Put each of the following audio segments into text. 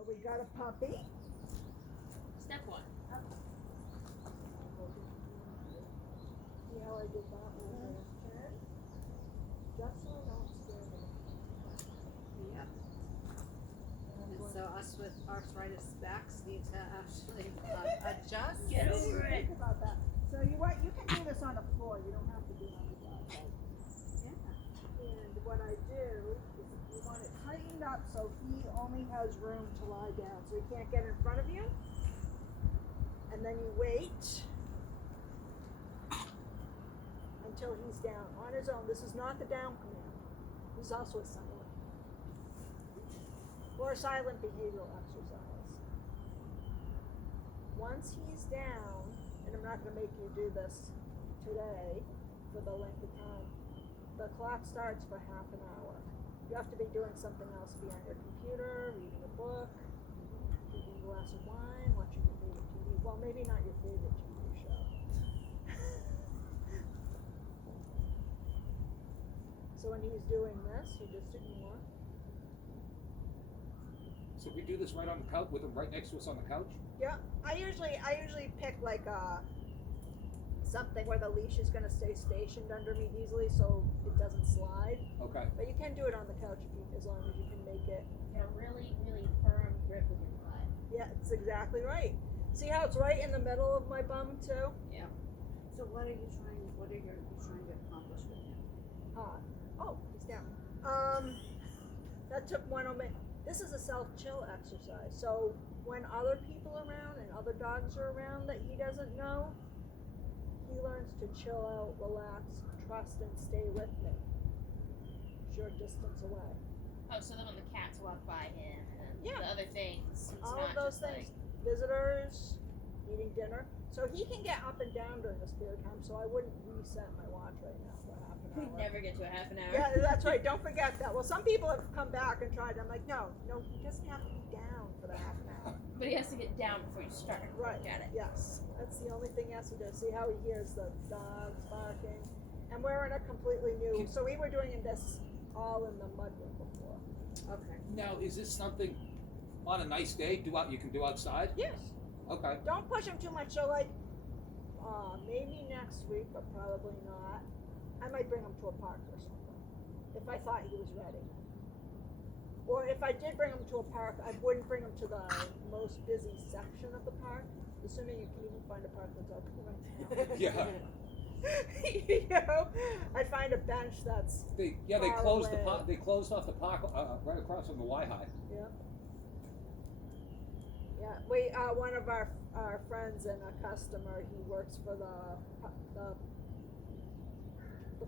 So we got a puppy. Step one. See how I did that one? Just so I don't scare them. Yep. And so us with arthritis backs need to actually adjust. Get over it. Think about that. So you can do this on the floor. You don't have to do it on the ground. Right? Yeah. And what I do is you want it tightened up so he only has room to lie down. So he can't get in front of you. And then you wait until he's down on his own. This is not the down command. This is also a silent. Or a silent behavioral exercise. Once he's down, and I'm not going to make you do this today for the length of time, the clock starts for half an hour. You have to be doing something else, be on your computer, reading a book, drinking a glass of wine, watching your favorite TV. Well, maybe not your favorite TV show. So when he's doing this, you just ignore. So we do this right on the couch with him right next to us on the couch? Yeah, I usually pick like something where the leash is going to stay stationed under me easily, so it doesn't slide. Okay. But you can do it on the couch as long as you can make it. A really, really firm grip with your butt. Yeah, it's exactly right. See how it's right in the middle of my bum too? Yeah. So what are you trying to accomplish with him? Oh, he's down. That took one on me. This is a self-chill exercise. So when other people are around and other dogs are around that he doesn't know, he learns to chill out, relax, trust, and stay with me. Short distance away. Oh, so then when the cats walk by him and Yeah. the other things, it's All not of those just things. Visitors, eating dinner. So he can get up and down during the spare time, so I wouldn't reset my watch right now for half an like, hour. we never get to a half an hour. Yeah, that's right. Don't forget that. Well, some people have come back and tried. I'm like, no, he doesn't have to be down for the half an hour. But he has to get down before you start. Right. Got it. Yes. That's the only thing he has to do. See how he hears the dogs barking? And we're in a completely new. So we were doing this all in the mudroom before. Okay. Now, is this something on a nice day you can do outside? Yes. Okay. Don't push him too much. So like, maybe next week, but probably not. I might bring him to a park or something if I thought he was ready. Or if I did bring him to a park, I wouldn't bring him to the most busy section of the park, assuming you can even find a park that's open right now. Yeah. You know, I'd find a bench that's They far closed away. the park. They closed off the park right across from the Y High. Yeah. Yeah, we one of our friends and a customer. He works for the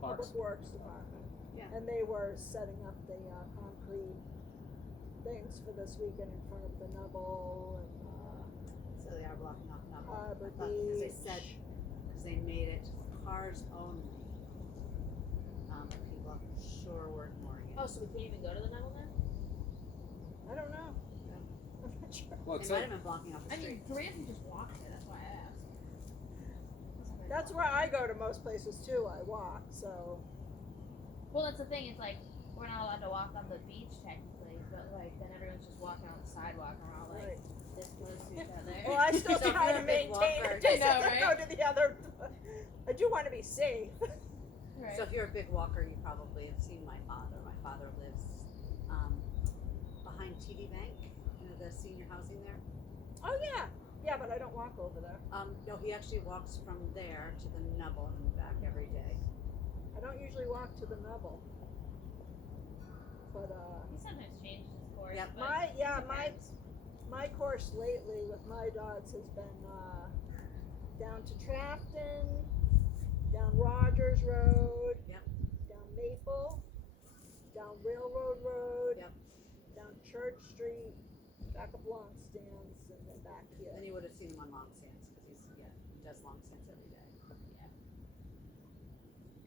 Parks. Public Works Department. Yeah. And they were setting up the concrete things for this weekend in front of the Neville and So they are blocking off Neville. Harbor I thought because they Beach. said because they made it cars only. People I'm sure were ignoring it. Oh, so we can't even go to the Neville then? I don't know. Yeah. I'm not sure. Well, They so, might have been blocking off the I mean, street. Grant just walked there, that's why I asked. That's where I go to most places too. I walk, so Well, that's the thing, it's like, we're not allowed to walk on the beach technically, but like, then everyone's just walking on the sidewalk and we're all like, right. this close to each other. Well, I still So if try you're to a big maintain walker- a distance I know, and right? go to the other. I do want to be safe. Right. So if you're a big walker, you probably have seen my father. My father lives behind TD Bank, the senior housing there. Oh yeah, yeah, but I don't walk over there. No, he actually walks from there to the Neville and back every day. I don't usually walk to the Neville. But He sometimes changes his course. Yep. but depends. my course lately with my dogs has been down to Trafton, down Rogers Road, Yep. down Maple, down Railroad Road, Yep. down Church Street, back up Long Stands, and then back here. And you would have seen him on long stands because he does long stands every day.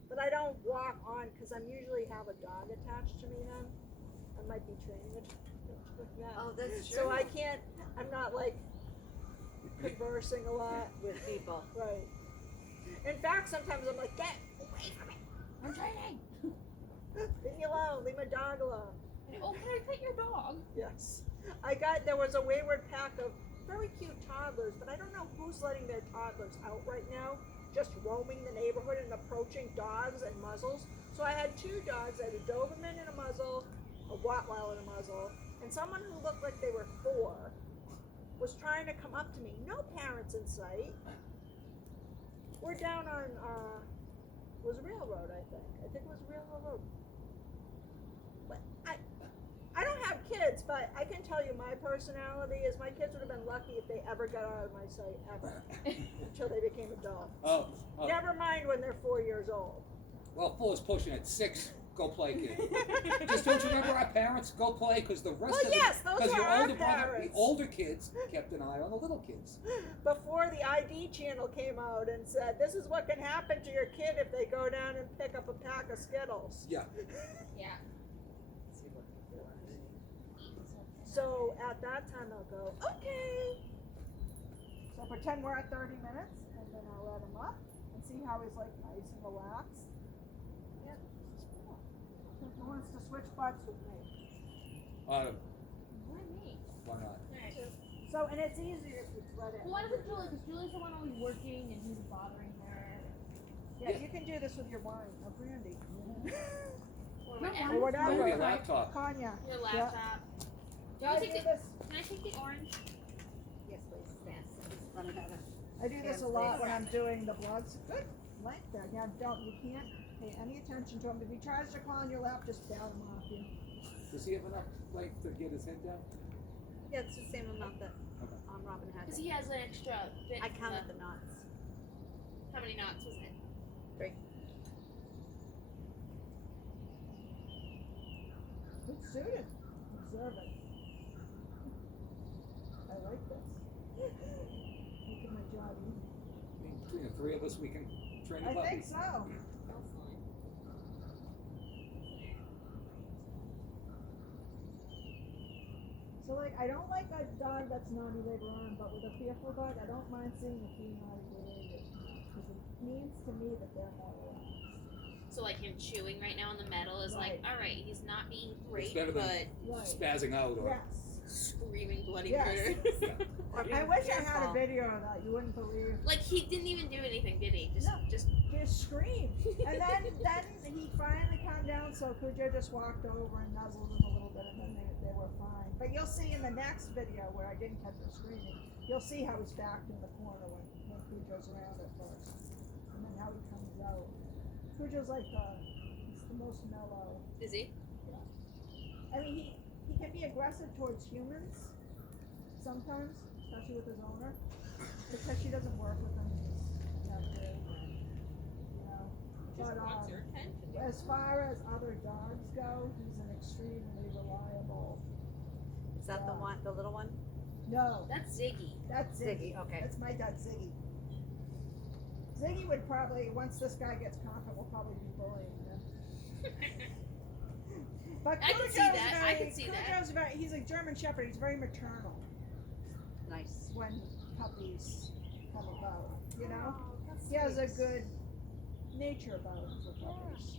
But I don't walk on because I usually have a dog attached to me then. I might be training it. Oh, that's true. So I can't, I'm not like conversing a lot. With people. Right. In fact, sometimes I'm like, get away from me. I'm training! Leave me alone. Leave my dog alone. Oh, can I pet your dog? Yes. There was a wayward pack of very cute toddlers, but I don't know who's letting their toddlers out right now, just roaming the neighborhood and approaching dogs and muzzles. So I had two dogs, I had a Doberman and a muzzle, a Rottweiler and a muzzle, and someone who looked like they were 4 was trying to come up to me. No parents in sight. We're down on, it was Railroad, I think. I think it was Railroad Road. But I don't have kids, but I can tell you my personality is my kids would have been lucky if they ever got out of my sight, ever. Until they became adults. Oh. Never mind when they're 4 years old. Well, 4 is pushing it. 6, go play, kid. Just don't you remember our parents? Go play, because the rest of yes, those because were your our older brother, the parents. older kids kept an eye on the little kids. Before the ID channel came out and said, this is what can happen to your kid if they go down and pick up a pack of Skittles. Yeah. Yeah. So at that time I'll go, okay. So pretend we're at 30 minutes, and then I'll let him up and see how he's like nice and relaxed. Yeah, this is cool. Who wants to switch butts with me? Why me? Why not? Alright. So, and it's easier if you thread it. Well, why doesn't Julie? Because Julie's the one always working and who's bothering her. Yeah, you can do this with your wine, or brandy. Or Or whatever. whatever. Or your laptop. Cognac. Your laptop. Yeah, I do this. Can I take the orange? Yes, please. Yes. It's running out of. I do this a lot when I'm doing the vlogs. Good length there. Now, you can't pay any attention to him. If he tries to call on your lap, just down him off you. Does he have enough length to get his head down? Yeah, it's the same amount that Okay. Robin had. Because he has an extra bit. I counted the knots. How many knots was it? 3. Good suited. Observe it. I like this. Making my job easy. Between the 3 of us, we can train the I puppy. think so. So like, I don't like a dog that's naughty later on, but with a fearful dog, I don't mind seeing a few naughty behaviors. Because it means to me that they're more relaxed. So like him chewing right now on the metal is like, Right. all right, he's not being great, better than- but Right. Spazzing out or Yes. screaming bloody Yes. murder. Or I being wish I had a fearful. video of that. You wouldn't believe. Like he didn't even do anything, did he? Just, No. just. Just scream. And then he finally calmed down, so Cujo just walked over and nuzzled him a little bit, and then they were fine. But you'll see in the next video where I didn't catch him screaming, you'll see how he's backed in the corner when Cujo's around at first. And then how he comes out. Cujo's like he's the most mellow. Is he? I mean, he can be aggressive towards humans sometimes, especially with his owner, because she doesn't work with him. He's not good, you know. But attention. as far as other dogs go, he's an extremely reliable. Is that the one, the little one? No, That's Ziggy. that's Ziggy. Ziggy, okay. That's my dog, Ziggy. Ziggy would probably, once this guy gets confident, will probably be bullying him. But I can see Cujo's that. I can see that. Cujo's very, he's a German Shepherd. He's very maternal Nice. when puppies come about. You know, Oh, that's he has a sweet. good nature about him for puppies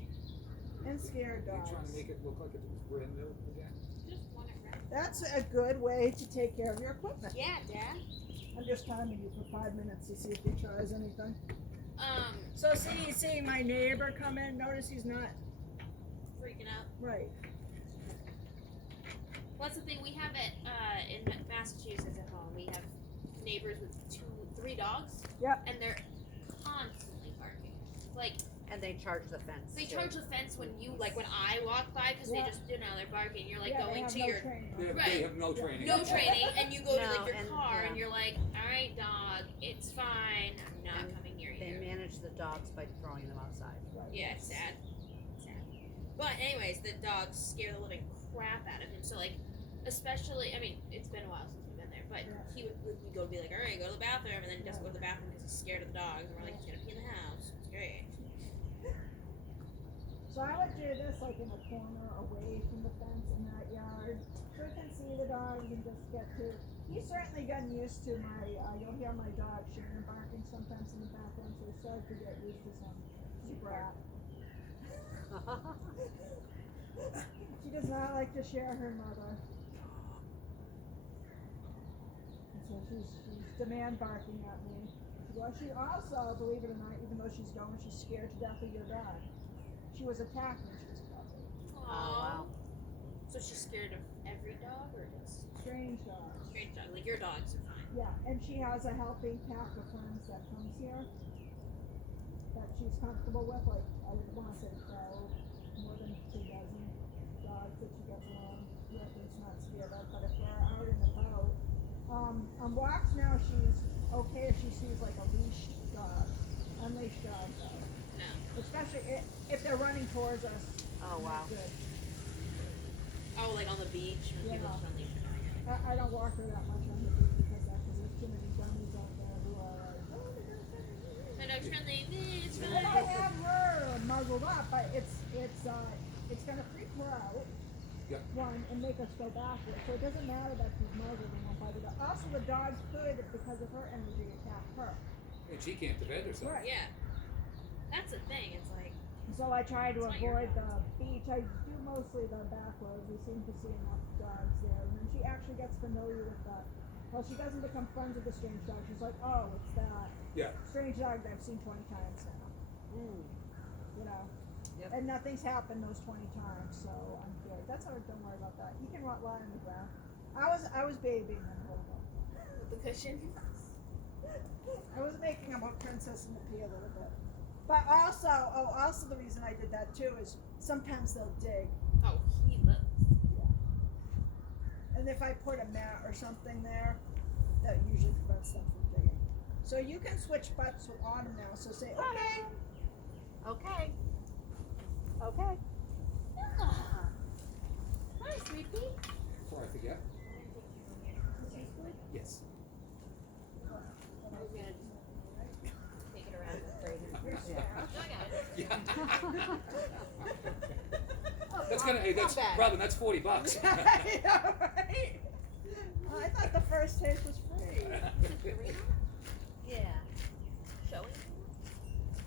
and scared Are you dogs. trying to make it look like it was brand new again? Just want it right. That's a good way to take care of your equipment. Yeah, Dad. I'm just timing you for 5 minutes to see if he tries anything. Um, So see my neighbor come in. Notice he's not freaking out. right. Well, that's the thing we have it in Massachusetts at home. We have neighbors with 3 dogs. Yep. And they're constantly barking. Like And they charge the fence. they too. charge the fence when you when I walk by because Yeah. they just they're barking. You're like Yeah, they going have to no your training. They Right. have no training. no training, and you go to No, your and- car yeah. and you're like, all right, dog, it's fine. I'm not And coming near They you. manage the dogs by throwing them outside. Right. Yeah, it's sad. Sad. But anyways, the dogs scare the living crap out of him. So like, especially, I mean, it's been a while since we've been there, but Yeah. he would go be like, all right, go to the bathroom, and then he doesn't go to the bathroom because he's scared of the dogs, and we're like, he's gonna pee in the house. It's great. So I would do this like in a corner away from the fence in that yard, so we can see the dogs and just get to. He's certainly gotten used to my. You'll hear my dog Sharon barking sometimes in the background, so he started to get used to some. She's a brat. She does not like to share her mother. she's demand barking at me. Well, she also, believe it or not, even though she's going, she's scared to death of your dog. She was attacked when she was a puppy. Oh, wow. So she's scared of every dog or just Strange dogs. strange dog? Like your dogs are fine. Yeah, and she has a healthy pack of friends that comes here that she's comfortable with. Like, I want to say 12, more than 2 dozen dogs that she gets along with and she's not scared of. But if we're out and about, on walks now, she's okay if she sees like a leashed dog, unleashed dog though. No. Especially if they're running towards us. Oh, wow. Good. Oh, like on the beach when people Yeah. just unleash their dog. I don't walk her that much on the beach because there's too many dummies out there who are like, oh, they're gonna hurt me. My dog's friendly. It's And friendly. I have her muzzled up, but it's gonna freak her out. Yeah. One and make us go backwards. So it doesn't matter that she's muzzled and won't bite the dog. Also, the dog could, because of her energy, attack her. And she can't defend herself. Right. Yeah. That's the thing. It's like So I try to It's not your avoid the beach. I do mostly the back roads. We seem to see enough dogs there. And then she actually gets familiar with that. Well, she doesn't become friends with the strange dog. She's like, oh, it's that Yeah. strange dog that I've seen 20 times now. You know. Yep. And nothing's happened those 20 times, so I'm good. That's all right, don't worry about that. He can lie on the ground. I was babying him a little bit. with the cushion. I was making him a princess in the pea a little bit. But also the reason I did that too is sometimes they'll dig. Oh, he loves. And if I put a mat or something there, that usually prevents them from digging. So you can switch butts with Autumn now, so say, okay, Okay. okay. Hi, sweetie. Before I forget. Yes. I was gonna take it around and braid it. Yeah. I got it. Yeah. That's gonna. Hey, that's Robin. That's $40. Yeah, right? I thought the first taste was free. Yeah. Showing.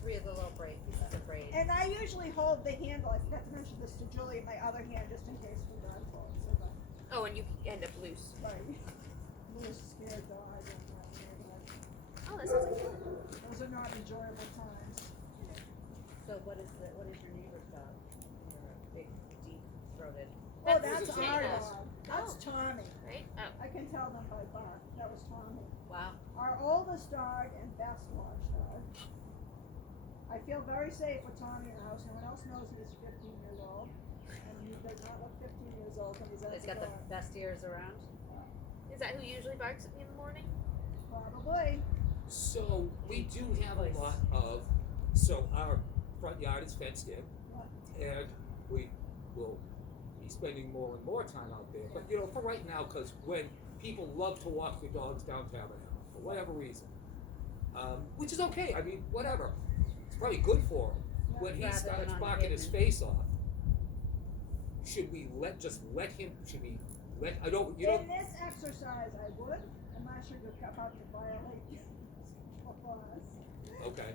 3 of the little braid pieces of braid. And I usually hold the handle. I forgot to mention this to Julie in my other hand just in case we dog falls. So that, Oh, and you end up loose. right. I'm a little scared though. I don't know. Oh, that sounds like fun. Those are not enjoyable times. So what is your neighbor's dog? Your big, deep-throated. Oh, That's that's Tommy. our dog. That's Oh. Tommy. Right? Oh. I can tell them by bark. That was Tommy. Wow. Our oldest dog and best watchdog. I feel very safe with Tommy in the house. No one else knows he's 15 years old. And he does not look 15 years old when he's at He's the got the door. best ears around. Is that who usually barks at me in the morning? Probably. So we do have a lot of, so our front yard is fenced in, and we will be spending more and more time out there. But you know, for right now, because when people love to walk their dogs downtown now, for whatever reason, which is okay. I mean, whatever. It's probably good for him. When he Rather than starts on the barking his pavement. face off, should we let him? Should we let? I don't. You don't. In this exercise, I would, unless you're about to violate laws. Okay.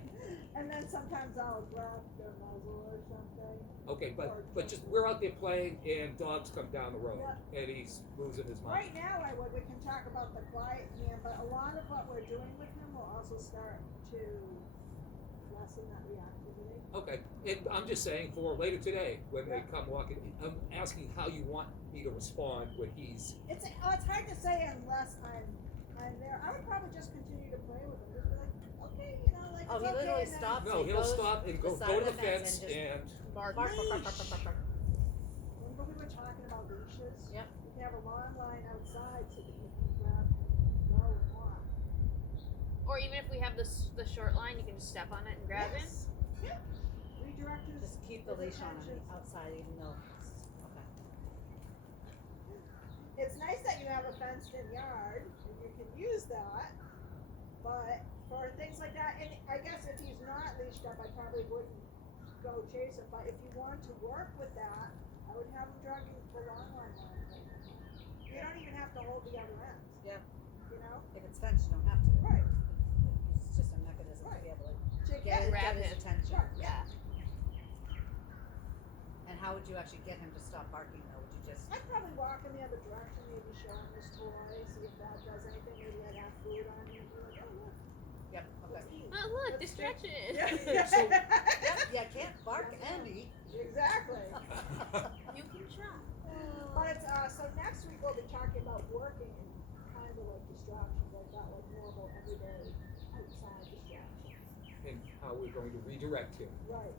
And then sometimes I'll grab their muzzle or something. Okay, but just we're out there playing and dogs come down the road Yeah. and he's losing his mind. Right now, I would. We can talk about the quiet man, but a lot of what we're doing with him will also start to lessen that reactivity. Okay, and I'm just saying for later today when they come walking, I'm asking how you want me to respond when he's. It's hard to say unless I'm there. I would probably just continue to play with him. Just be like, okay, you know, like Oh, it's he okay. literally and then- stops. No, He he'll goes stop and to go the side to of the the fence fence and and. Bark. Bark, bark, bark, bark, bark, bark, bark. Remember we were talking about leashes? Yep. You can have a long line outside so that you can grab and go and walk. Or even if we have the short line, you can just step on it and grab him. Yes. Yep. Redirectors. Just keep the his leash on him attention. outside, even though. Okay. It's nice that you have a fenced-in yard and you can use that, but for things like that, and I guess if he's not leashed up, I probably wouldn't go chase him. But if you want to work with that, I would have him dragging the long line. You don't even have to hold the other end. Yep. You know? If it's fenced, you don't have to. Right. It's just a mechanism to be able to Chick, get, yeah. get his attention. Sure, yeah. And how would you actually get him to stop barking though? Would you just? I'd probably walk in the other direction, maybe show him his toy, see if that does anything. Maybe I'd have food on you, and you're like, oh look, Yep, okay. let's eat. Oh look, Let's distraction. Yeah. So- Yeah, can't bark and eat. Exactly. You can try. But so next week we'll be talking about working and kind of like distractions like that, like normal everyday outside distractions. And how we're going to redirect him. Right.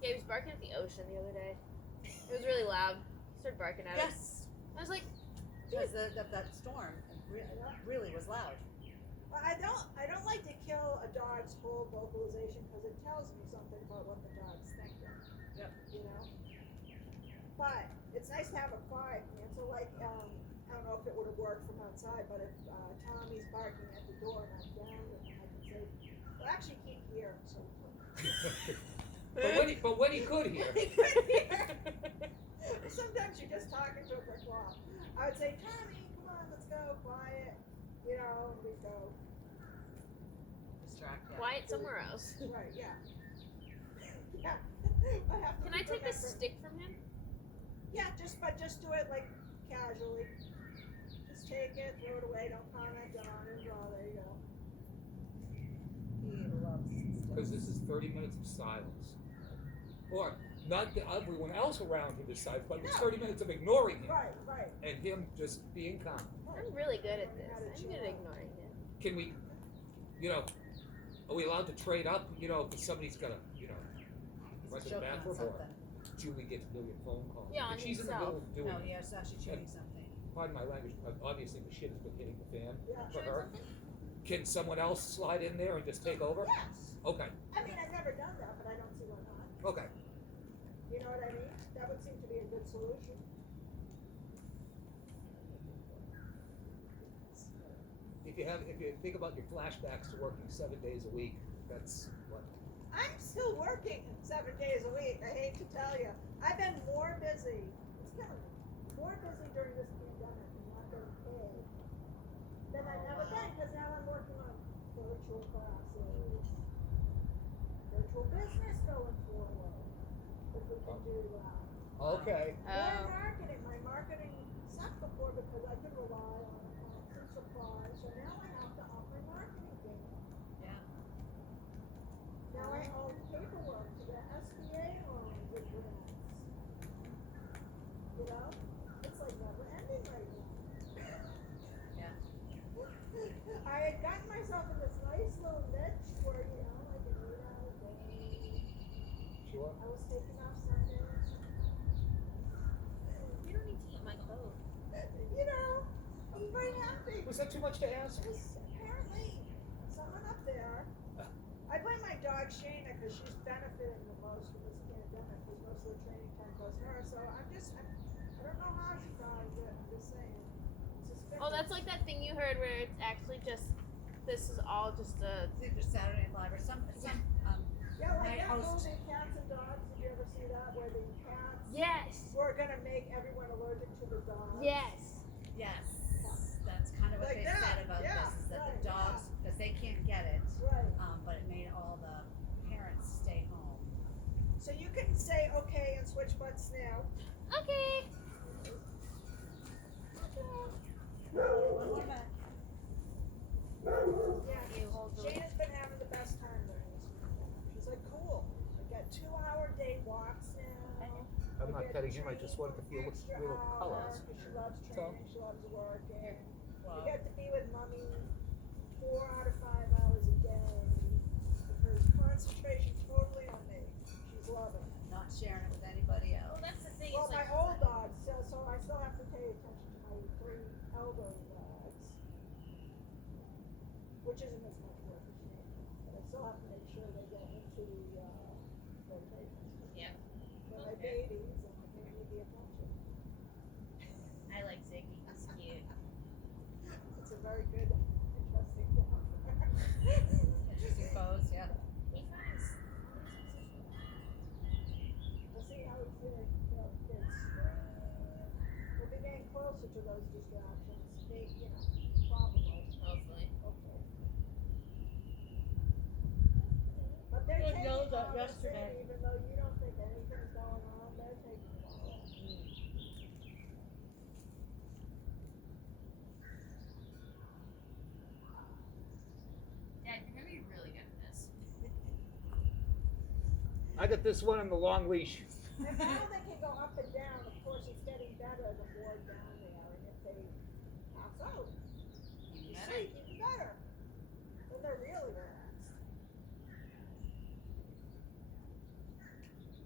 Yeah, he was barking at the ocean the other day. It was really loud. He started barking at us. Yes, I was like, because that storm really was loud. Well, I don't like to kill a dog's whole vocalization because it tells me something about what the dog's thinking. Yep. You know. But it's nice to have a quiet man. So like I don't know if it would have worked from outside, but if Tommy's barking at the door and I'm down with him, I can say, well, actually keep here. So. But when he could hear. He could hear. Sometimes you're just talking to a brick wall. I would say, Tommy, come on, let's go, quiet. You know, and we'd go. Distract. Yeah. quiet somewhere else. Right, yeah. Yeah. Have to Can I take remember. a stick from him? Yeah, just do it like casually. Just take it, throw it away, don't comment on it, draw, there you go. He loves Because this is 30 minutes of silence. Or not that everyone else around him is silent, but it's No. 30 minutes of ignoring him Right, right. and him just being calm. I'm really good at this. I'm good at ignoring him. Can we, are we allowed to trade up? If somebody's got to, run to the joking on bathroom, or something. Julie gets a million phone calls. Yeah, on And she's in the himself. middle of doing, No, yeah, it's actually chewing something. pardon my language, obviously the shit has been hitting the fan Yeah. for her. Can someone else slide in there and just take over? Yes. Okay, I mean, I've never done that, but I don't see why not. okay. You know what I mean? That would seem to be a good solution. If you think about your flashbacks to working 7 days a week, that's what? I'm still working 7 days a week. I hate to tell you. I've been more busy. It's killing me. More busy during this pandemic and not getting paid than I've ever been because now I'm working on virtual classes, virtual business going forward. If we can do that. Okay. More marketing. My marketing sucked before because I could rely on constant supply. So now I have to up my marketing game. Yeah. Now I own paperwork to get SBA loans and grants. You know? It's like never ending right now. Yeah. I had gotten myself in this nice little niche where, you know, I could eat out a day. Sure. I was taking off Sundays. You don't need to eat my clothes. You know, I was very happy. Was that too much to ask? There's apparently someone up there. I blame my dog Shayna because she's benefiting the most from this pandemic because most of the training time goes to her. So I don't know how she does it. I'm just saying. It's just Oh, that's like that thing you heard where it's actually just, this is all just a, It's either Saturday Night Live or some yeah, like night that host. movie Cats and Dogs. Did you ever see that where the cats yes, were gonna make everyone allergic to the dogs? yes. Yes. That's kind of what Like they that, said about yeah, this is that right, the dogs, because they can't get it, Right. but it made all the parents stay home. So you can say okay and switch butts now. Okay. One more minute. Yeah. You hold the, Shayna's been having the best time during this pandemic. She's like, cool. I got 2-hour day walks now. I'm not get petting him, I training just wanted to for feel an what extra real hour, colors. 'cause she loves So- training, she loves working. Wow. I get to be with mommy 4 out of 5 hours a day. Her concentration totally on me. She's loving it. Not sharing it with anybody well, else. that's the thing. Well, It's my like, old dogs, so I still have to pay attention to my 3 elderly dogs, which isn't as much work as she needs. But I still have to make sure they get into rotations. Yeah. They're my babies and they need the attention. I like Ziggy. He's cute. It's a very good, interesting dog. Interesting pose, yeah. He finds. We'll see how he's doing. Kids scream. We'll be getting closer to those distractions. Maybe, probably. Hopefully. Okay. But they're Good taking yelled at all this in, yesterday. even though you don't think anything's going on, they're taking it all in. I got this one on the long leash. And now they can go up and down. Of course, it's getting better the more down they are. And if they pass out, Even you better. sleep even better. Then they're really relaxed.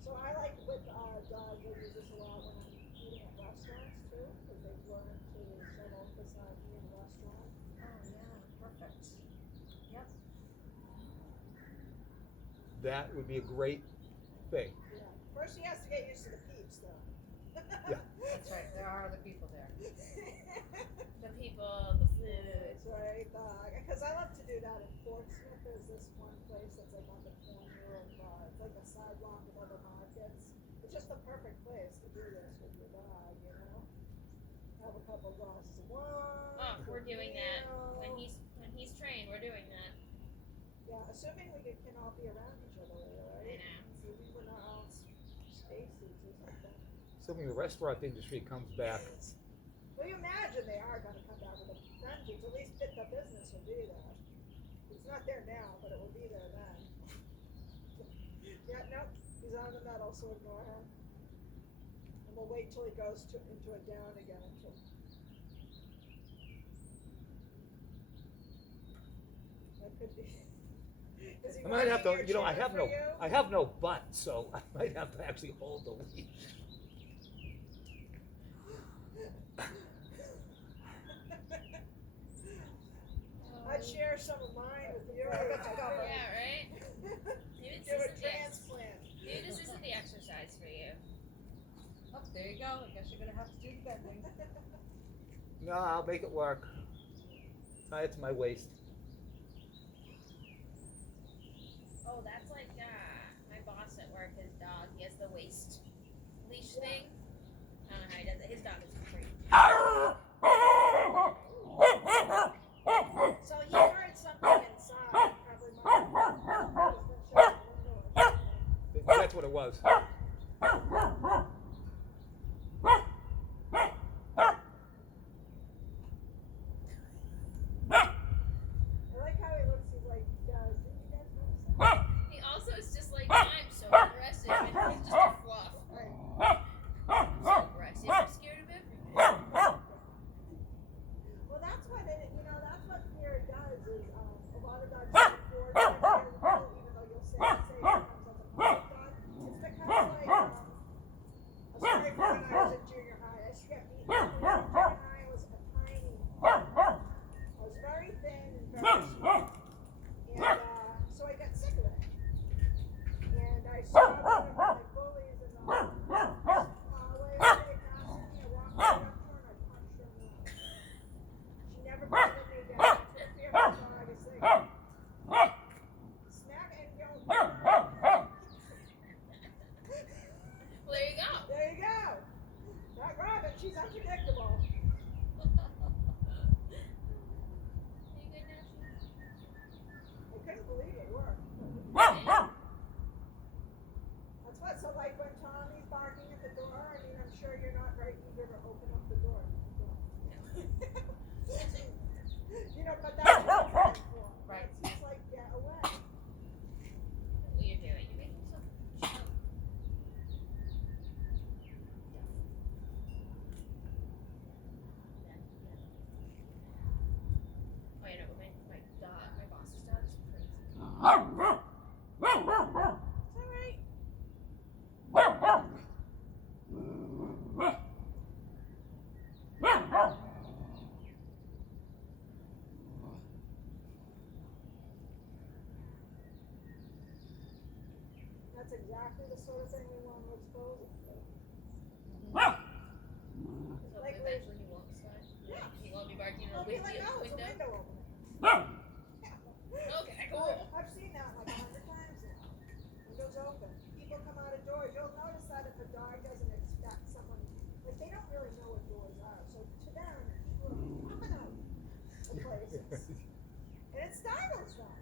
So I like with dogs, I use this a lot when I'm eating at restaurants too, because they've learned to set off beside me in a restaurant. Oh, yeah, perfect. Yep. That would be a great thing. Yeah. First, he has to get used to the peeps, though. Yeah. That's right. There are other people there. The people, the food. That's right. Because I love to do that in Portsmouth. There's this one place that's like on the corner of, it's like a sidewalk of other markets. It's just the perfect place to do this with your dog, you know? Have a couple glasses of wine. Oh, we're doing that when meal. he's trained. We're doing that. Yeah, assuming we can all be around each other, right? I know. Assuming we're not all spaces or something. Assuming the restaurant industry comes back. Well, you imagine they are going to come back with a vengeance. At least the business will be there. It's not there now, but it will be there then. Yeah, nope. He's on the metal, so ignore him. And we'll wait till he goes into a down again. That could be. Is he I might have to, rocking your I chair have for no, you? I have no butt, so I might have to actually hold the leash. I'd share some of mine with you. Yeah, right? Maybe Do a this isn't transplant. maybe this isn't the exercise for you. Oh, there you go. I guess you're gonna have to do the bending. No, I'll make it work. Tie it to my waist. Oh, that's like my boss at work. His dog. He has the waist leash thing. I don't know how he does it. His dog is great. So he heard something inside, probably That's what it was. I like how he looks. He's like, did you guys notice that? He also is just like I'm so aggressive, and he's just a fluff. So aggressive. I'm scared of everything. Well, that's what that's what fear does. Is a lot of dogs have fear, even though you'll say it comes as a public dog. It's because like a story from when I was in junior high. I used to get beaten up when I was in junior high. I was a tiny. I was very thin and very small. And so I got sick of it. And I saw one of my bullies in the hallway passing me. I walked right up to her and I punched her in the nose. She never bothered me again. That's what fear of the dog is like. Smack and go. Well, there you go. There you go. Not Robin, she's unpredictable. You good now, Sheen? I couldn't believe it worked. That's what, so like when Tommy's barking at the door, I mean, I'm sure you're not very eager to open up the door. But that's what it's meant for. Right. It's just like, get away. What you're doing? You're making yourself shout. Oh, you know, but my dog, my boss's dog is crazy. It's alright. That's exactly the sort of thing we want to expose it to. So Like eventually he won't decide. Yeah. He won't be barking I'll on be the like, oh, it's a window. window opener. Okay, cool. I've seen that like 100 times now. Windows open. People come out of doors. You'll notice that if a dog doesn't expect someone, like they don't really know what doors are. So to them, people are coming out of places. And it startles them.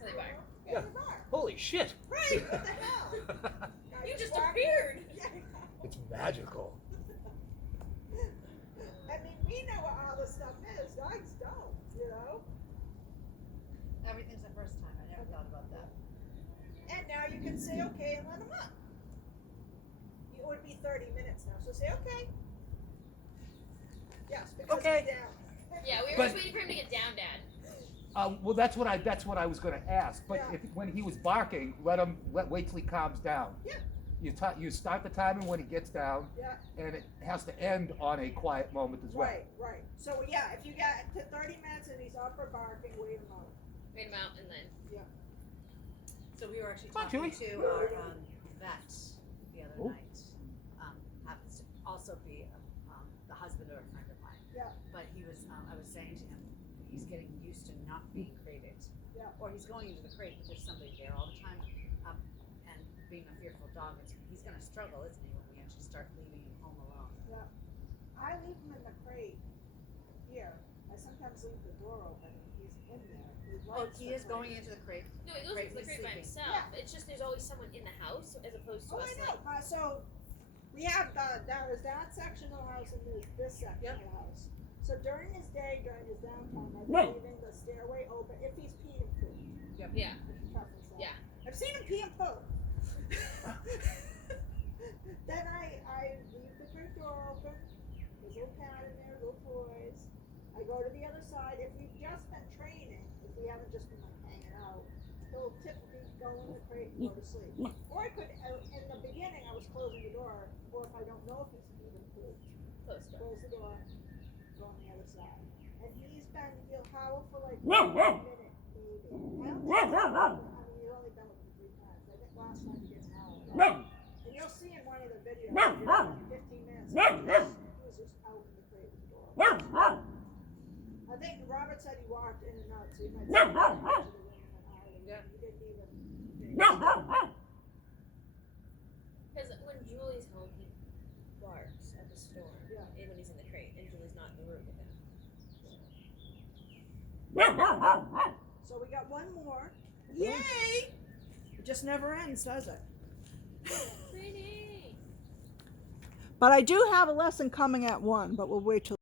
So they bark. Yeah. They bark. Holy shit! Right, what the hell? Guy You just walked- appeared. Yeah. It's magical. I mean, we know what all this stuff is. Dogs don't, you know? Everything's the first time. I never thought about that. And now you can say okay and let him up. It would be 30 minutes now, so say okay. Yes, because Okay. he's down. Yeah, we were But- just waiting for him to get down, Dad. Well, that's what I was going to ask. But Yeah. when he was barking, wait till he calms down. Yeah. You start the timing when he gets down, Yeah. and it has to end on a quiet moment as well. Right. So yeah, if you get to 30 minutes and he's up or barking, wait him out. Wait him out and then. So we were actually Come on, talking Chewie. to our vet the other Oh. night. Happens to also be the husband of a friend of mine. Yeah. But he was, I was saying to him, he's getting used to not being crated. Yeah. Or he's going into the crate, but there's somebody there all the time. And being a fearful dog, he's going to struggle, isn't he, when we actually start leaving him home alone? I leave him in the crate here. I sometimes leave the door open and he's in there. Oh, he is going into the crate. No, he goes Right, into the he's crate by sleeping. himself. Yeah. It's just there's always someone in the house as opposed to Oh, us I know. like. So we have there's that section of the house and there's this section of the house. So during his day, during his downtime, I've been leaving the stairway open if he's peeing and pooping. Yeah. Yeah. I've seen him pee and poop. Then I leave the crate door open. There's a little cat in there, little toys. I go to the other side. If we've just been training, if we haven't just been like hanging out, he'll typically go in the crate and go to sleep. Or I could, in the beginning, I was closing the door. Or if I don't know if he's peed and pooped, Close door. close the door, go on the other side. And he'll howl for like a minute, maybe. I don't think he's only done it 3 times. I think last time he didn't howl. And you'll see in one of the videos, he did it for 15 minutes. He was just out in the crate with the door. I think Robert said he walked in and out, so he might see him to the room and out. Yeah. He didn't even. Because when Julie's home, he barks at the store. Yeah. And when he's in the crate, and Julie's not in the room with him. So we got one more. Yay! It just never ends, does it? Pretty. But I do have a lesson coming at 1, but we'll wait till